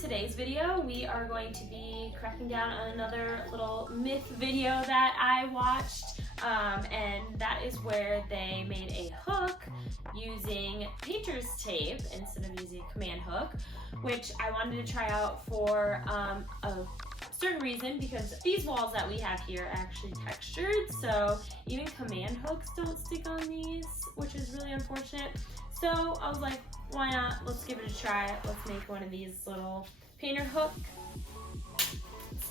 today's video, we are going to be cracking down on another little myth video that I watched, and that is where they made a hook using painter's tape instead of using a command hook, which I wanted to try out for a certain reason, because these walls that we have here are actually textured, so even command hooks don't stick on these, which is really unfortunate. So I was like, why not? Let's give it a try. Let's make one of these little painter hooks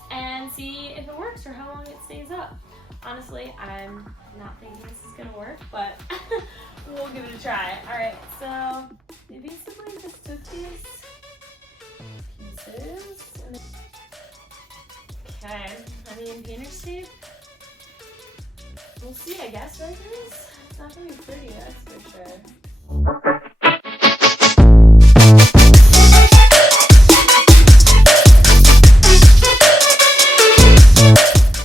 and see if it works or how long it stays up. Honestly, I'm not thinking this is gonna work, but we'll give it a try. All right, so they basically just took these pieces and okay, I mean, painter's tape, we'll see, I guess, right guys? It's not gonna be pretty, that's for sure.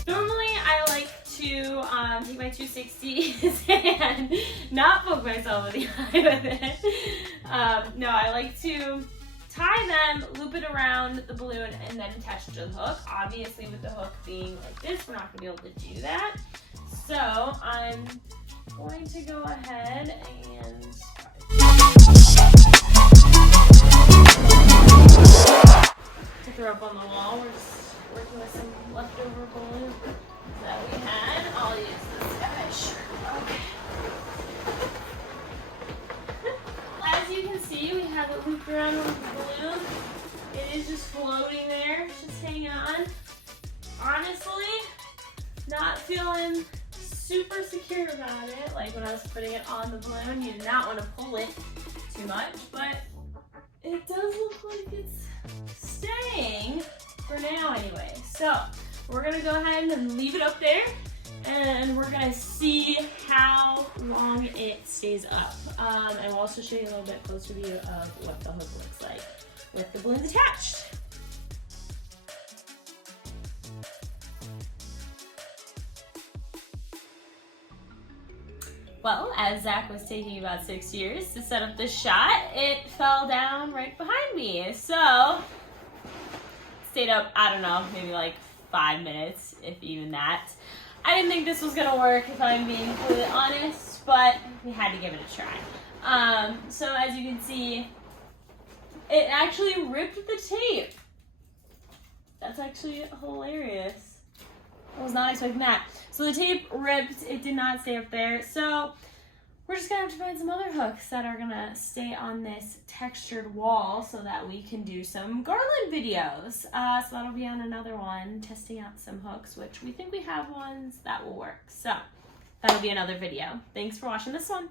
Normally, I like to take my 260s and not poke myself in the eye with it. No, I like to tie them, loop it around the balloon, and then attach it to the hook. Obviously, with the hook being like this, we're not going to be able to do that. So I'm going to go ahead and throw up on the wall. We're just working with some leftover balloons that we had. I'll use this guy, sure. Okay. As you can see, we have it looped around with the balloon. It is just floating there, it's just hanging on. Honestly, not feeling super secure about it. Like when I was putting it on the balloon, you do not want to pull it too much, but it does look like it's staying for now anyway. So we're gonna go ahead and leave it up there, and we're gonna see how long it stays up. And we'll also show you a little bit closer view of what the hook looks like with the balloons attached. Well, as Zach was taking about 6 years to set up this shot, it fell down right behind me. So, stayed up, I don't know, maybe like 5 minutes, if even that. I didn't think this was gonna work, if I'm being completely honest, but we had to give it a try. So as you can see, it actually ripped the tape. That's actually hilarious. I was not expecting that. So the tape ripped, it did not stay up there. So we're just gonna have to find some other hooks that are gonna stay on this textured wall so that we can do some Garland videos. So that'll be on another one, testing out some hooks, which we think we have ones that will work. So that'll be another video. Thanks for watching this one.